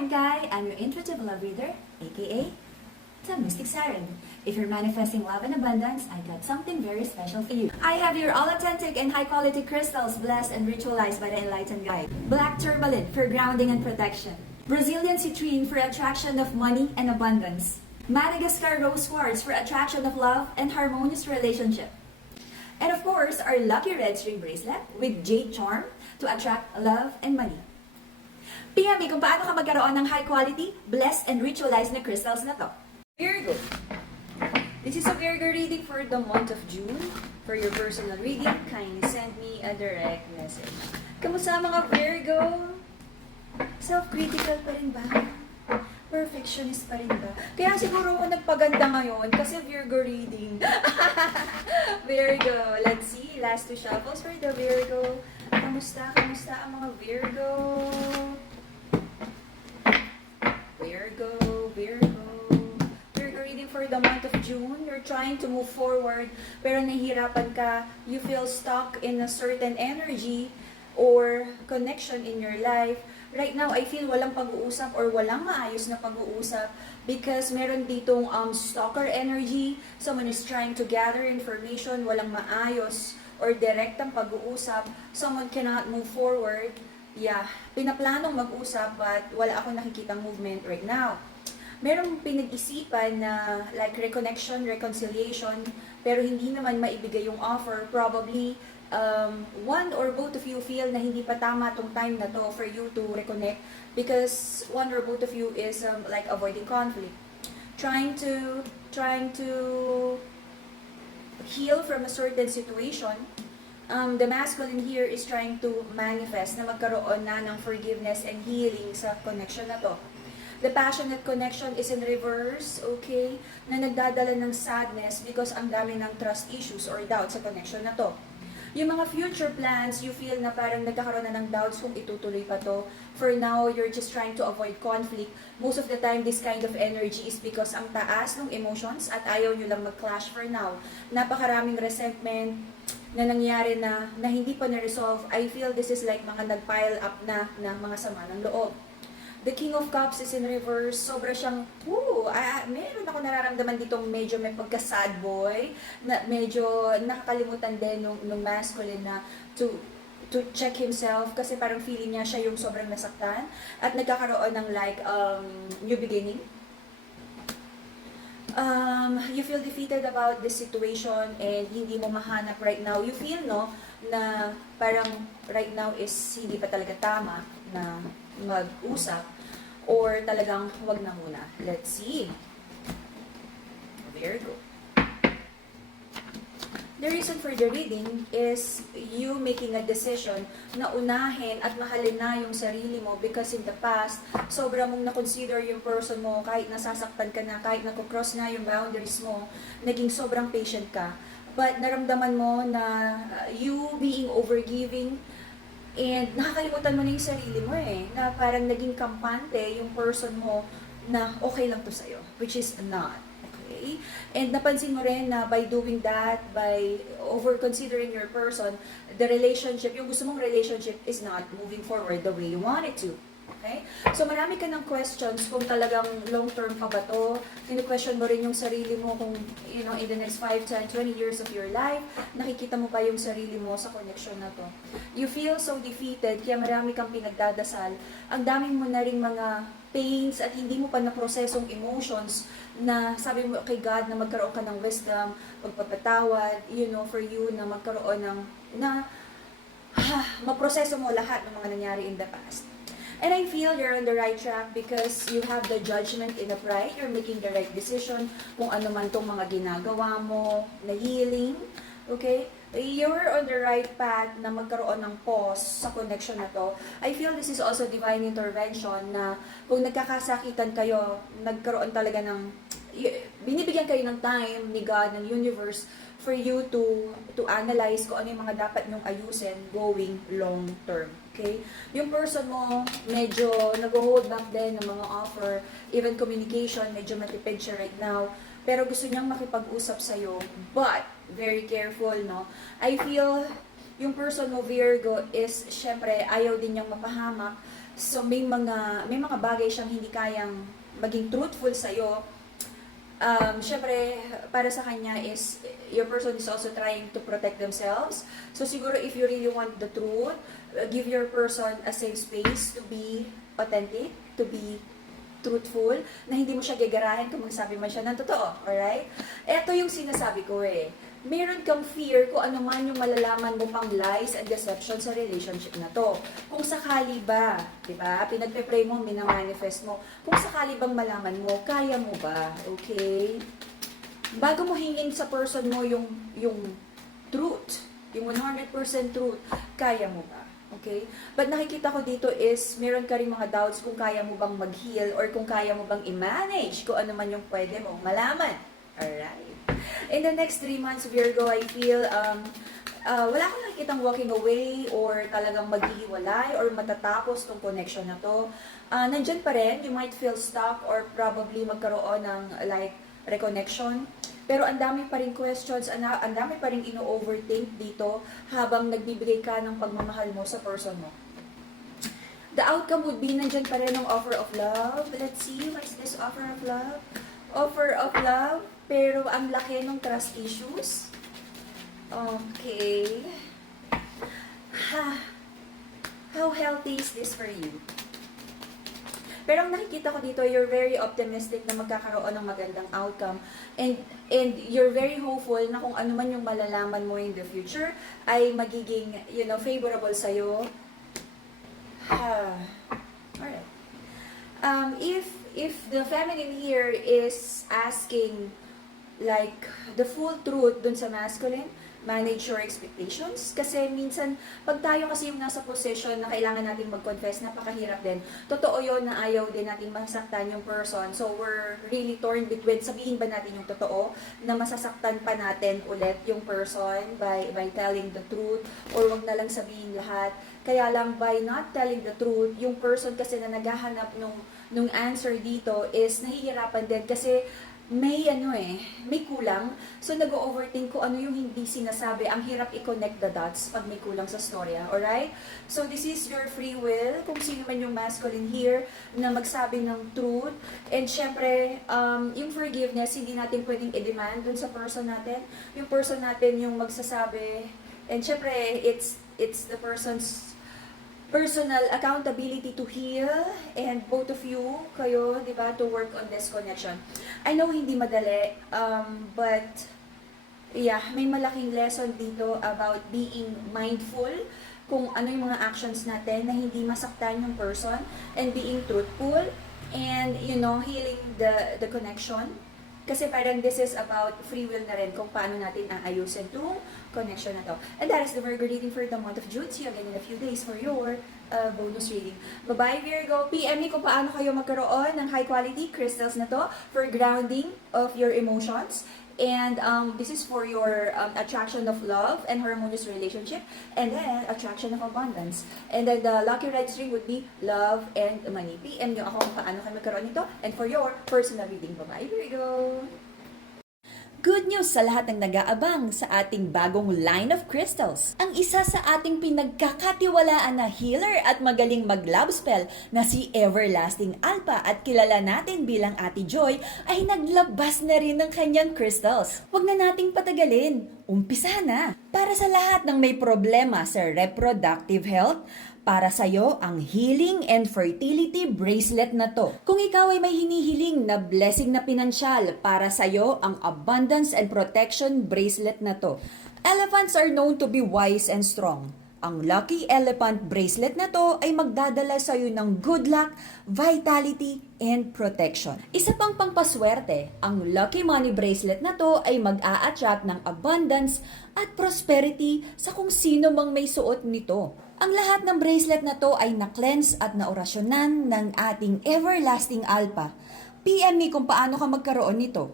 I'm Kai. I'm your intuitive love reader, aka the Mystic Siren. If you're manifesting love and abundance, I got something very special for you. I have your all-authentic and high-quality crystals blessed and ritualized by the Enlightened Guide. Black tourmaline for grounding and protection. Brazilian citrine for attraction of money and abundance. Madagascar rose quartz for attraction of love and harmonious relationship. And of course, our lucky red string bracelet with jade charm to attract love and money. PM me kung paano ka magkaroon ng high quality, blessed and ritualized na crystals na to. Virgo. This is a Virgo reading for the month of June. For your personal reading, kindly send me a direct message. Kamusta mga Virgo? Self-critical pa rin ba? Perfectionist pa rin ba? Kaya siguro ako nagpaganda ngayon kasi Virgo reading. Virgo, let's see. Last two shuffles for the Virgo. Kamusta? Kamusta ang mga Virgo? Virgo, Virgo. Virgo reading for the month of June. You're trying to move forward pero nahihirapan ka. You feel stuck in a certain energy or connection in your life. Right now, I feel walang pag-uusap or walang maayos na pag-uusap because meron ditong stalker energy. Someone is trying to gather information, walang maayos or direktang pag-uusap. Someone cannot move forward. Yeah, pinaplanong mag-usap but wala akong nakikitang movement right now. Merong pinag-isipan na like reconnection, reconciliation, pero hindi naman maibigay yung offer. Probably, one or both of you feel na hindi pa tama tong time na to for you to reconnect because one or both of you is like avoiding conflict. Trying to heal from a certain situation. The masculine here is trying to manifest na magkaroon na ng forgiveness and healing sa connection na to. The passionate connection is in reverse, okay? Na nagdadala ng sadness because ang dami ng trust issues or doubts sa connection na to. Yung mga future plans, you feel na parang nagkakaroon na ng doubts kung itutuloy pa to. For now, you're just trying to avoid conflict. Most of the time, this kind of energy is because ang taas ng emotions at ayaw nyo lang mag-clash for now. Napakaraming resentment na nangyari na hindi pa na-resolve. I feel this is like mga nag-pile up na mga sama ng loob. The King of Cups is in reverse. Sobra siyang, meron ako nararamdaman ditong medyo may pagka-sad boy, na medyo nakakalimutan din nung masculine na to check himself kasi parang feeling niya siya yung sobrang nasaktan at nagkakaroon ng like new beginning. You feel defeated about this situation and hindi mo mahanap right now. You feel, no, na parang right now is hindi pa talaga tama na mag-usap or talagang wag na muna. Let's see. Virgo. The reason for the reading is you making a decision na unahin at mahalin na yung sarili mo because in the past, sobra mong na-consider yung person mo kahit nasasaktan ka na, kahit nakukross na yung boundaries mo, naging sobrang patient ka. But naramdaman mo na you being overgiving and nakakalimutan mo na yung sarili mo na parang naging kampante yung person mo na okay lang to sa'yo, which is not. Okay? And napansin mo rin na by doing that, by over-considering your person, the relationship, yung gusto mong relationship is not moving forward the way you want it to. Okay? So marami ka ng questions kung talagang long-term pa ba to. Kinu-question mo rin yung sarili mo kung, in the next 5, 10, 20 years of your life, nakikita mo pa yung sarili mo sa connection na to. You feel so defeated, kaya marami kang pinagdadasal. Ang dami mo na rin mga pains at hindi mo pa na-prosesong emotions na sabi mo kay God na magkaroon ka ng wisdom, magpapatawad, for you na magkaroon ng, maproseso mo lahat ng mga nangyari in the past. And I feel you're on the right track because you have the judgment in the pride. You're making the right decision kung ano man tong mga ginagawa mo na healing. Okay? You're on the right path na magkaroon ng pause sa connection na to. I feel this is also divine intervention na kung nagkakasakitan kayo, nagkaroon talaga ng, binibigyan kayo ng time ni God, ng universe, for you to analyze kung ano yung mga dapat nyong ayusin going long term. Okay? Yung person mo, medyo nag-hold back din ng mga offer, even communication, medyo matipid siya right now, pero gusto niyang makipag-usap sa'yo, but very careful, no? I feel yung person mo, Virgo, is syempre ayaw din niyang mapahamak So may mga bagay siyang hindi kayang maging truthful sa iyo. Syempre, para sa kanya is, your person is also trying to protect themselves. So siguro if you really want the truth, give your person a safe space to be authentic, to be truthful, na hindi mo siya gagarahin kung magsabi man siya ng totoo. Alright? Ito yung sinasabi ko eh. Meron kang fear kung ano man yung malalaman mo pang lies and deception sa relationship na to. Kung sakali ba, di ba, pinagpe-pray mo, minamanifest mo, kung sakali bang malaman mo, kaya mo ba? Okay? Bago mo hingin sa person mo yung truth, yung 100% truth, kaya mo ba? Okay? But nakikita ko dito is, meron ka rin mga doubts kung kaya mo bang mag-heal or kung kaya mo bang i-manage kung ano man yung pwede mo malaman. Alright? In the next 3 months, Virgo, I feel, wala akong nakikitang walking away or talagang maghihiwalay or matatapos tong connection na to. Nandyan pa rin, you might feel stuck or probably magkaroon ng like reconnection. Pero ang dami pa rin questions, ang dami pa rin ino-overthink dito habang nagbibigay ka ng pagmamahal mo sa person mo. The outcome would be nandyan pa rin ng offer of love. Let's see, what is this offer of love? Offer of love, pero ang laki ng trust issues. Okay. How healthy is this for you? Pero ang nakikita ko dito, you're very optimistic na magkakaroon ng magandang outcome. And you're very hopeful na kung ano man yung malalaman mo in the future ay magiging, favorable sa'yo. Alright. If the feminine here is asking like the full truth dun sa masculine, manage your expectations. Kasi minsan, pag tayo kasi yung nasa position na kailangan natin mag-confess, napakahirap din. Totoo yun na ayaw din natin masaktan yung person. So, we're really torn between sabihin ba natin yung totoo na masasaktan pa natin ulit yung person by telling the truth or wag na lang sabihin lahat. Kaya lang, by not telling the truth, yung person kasi na naghahanap nung answer dito is nahihirapan din kasi may kulang. So nag-overthink ko ano yung hindi sinasabi. Ang hirap i-connect the dots pag may kulang sa storya. Alright? So this is your free will. Kung sino man yung masculine here na magsabi ng truth. And syempre, yung forgiveness, hindi natin pwedeng i-demand dun sa person natin. Yung person natin yung magsasabi. And syempre, it's the person's personal accountability to heal, and both of you, kayo, di ba, to work on this connection. I know hindi madali, but yeah, may malaking lesson dito about being mindful kung ano yung mga actions natin na hindi masaktan yung person, and being truthful, and healing the connection. Kasi parang this is about free will na rin kung paano natin aayusin itong connection na to. And that is the Virgo reading for the month of June. See you again in a few days for your bonus reading. Bye-bye Virgo! PM me kung paano kayo magkaroon ng high quality crystals na to for grounding of your emotions. And this is for your attraction of love and harmonious relationship, and then attraction of abundance. And then the lucky red string would be love and money. PM nyo ako kung paano kayo magkaroon nito, and for your personal reading. Bye-bye, Virgo! Good news sa lahat ng nag-aabang sa ating bagong line of crystals. Ang isa sa ating pinagkakatiwalaan na healer at magaling mag-love spell na si Everlasting Alpha at kilala natin bilang Ate Joy ay naglabas na rin ng kanyang crystals. Huwag na nating patagalin. Umpisa na! Para sa lahat ng may problema sa reproductive health, para sa'yo ang Healing and Fertility Bracelet na to. Kung ikaw ay may hinihiling na blessing na pinansyal, para sa'yo ang Abundance and Protection Bracelet na to. Elephants are known to be wise and strong. Ang Lucky Elephant Bracelet na to ay magdadala sa'yo ng good luck, vitality, and protection. Isa pang pangpaswerte, ang Lucky Money Bracelet na to ay mag-a-attract ng abundance at prosperity sa kung sino mang may suot nito. Ang lahat ng bracelet na to ay na-cleanse at naorasyonan ng ating Everlasting Alpha. PM me kung paano ka magkaroon nito.